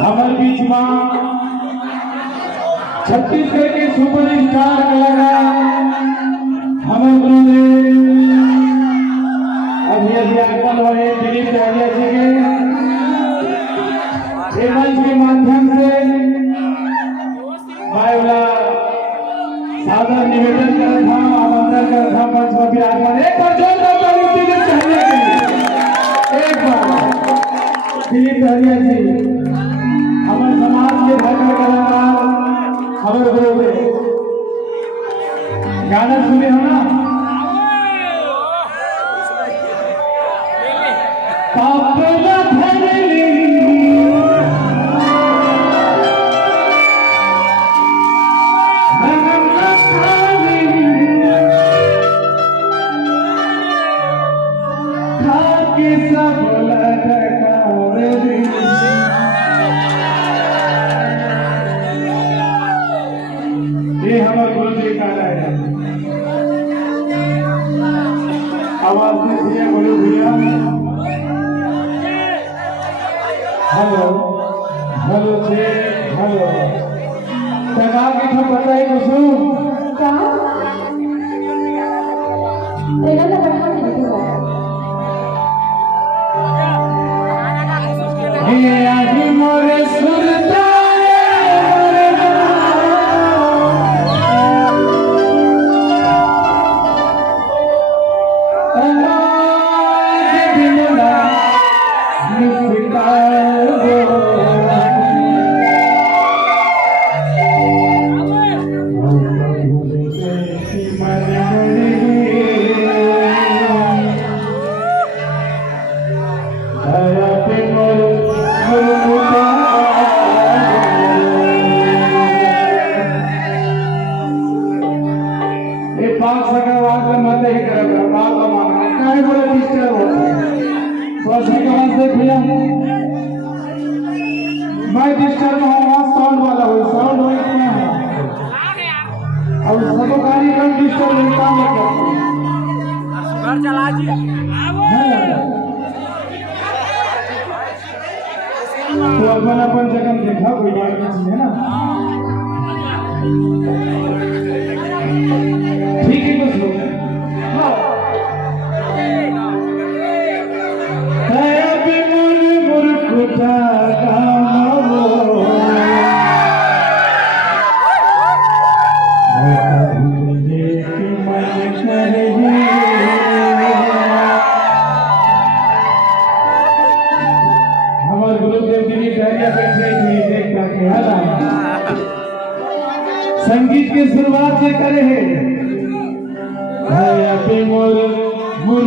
हमारे बीच में छत्तीसगढ़ के सुपर स्टार कलाकार हमारे गुरुदेव अभी आगमन हुए दिलीप राजा जी के मंच के माध्यम से मायला सादर निवेदन कर था आमंत्रण कर था मंच पर विराजमान एक बार जोरदार ताली दीजिए चाहने के एक बार दिलीप राजा जी हमारे समाज के भजन कलाकार हमारे गुरुदेव गाना सुने हो ना पापला धरली खाके सब ये हमारे गुरुदेव का है आवाज दीजिए बोलो भैया हेलो हेलो जी हेलो तगा के तो पता ही कुछ क्या तेरा तो बढ़ा नहीं हुआ ये आदमी मोरे सुरता मैं डिस्टर्ब हूँ साउंड वाला हूँ साउंड हो इतना है अब सब कार्यक्रम डिस्टर्ब होता नहीं करते घर चला जी तो अपन जगह देखा कोई बात नहीं है ना ठीक है कुछ लोग संगीत की शुरुआत से करे हैं मोर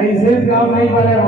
ऐसे काम नहीं बने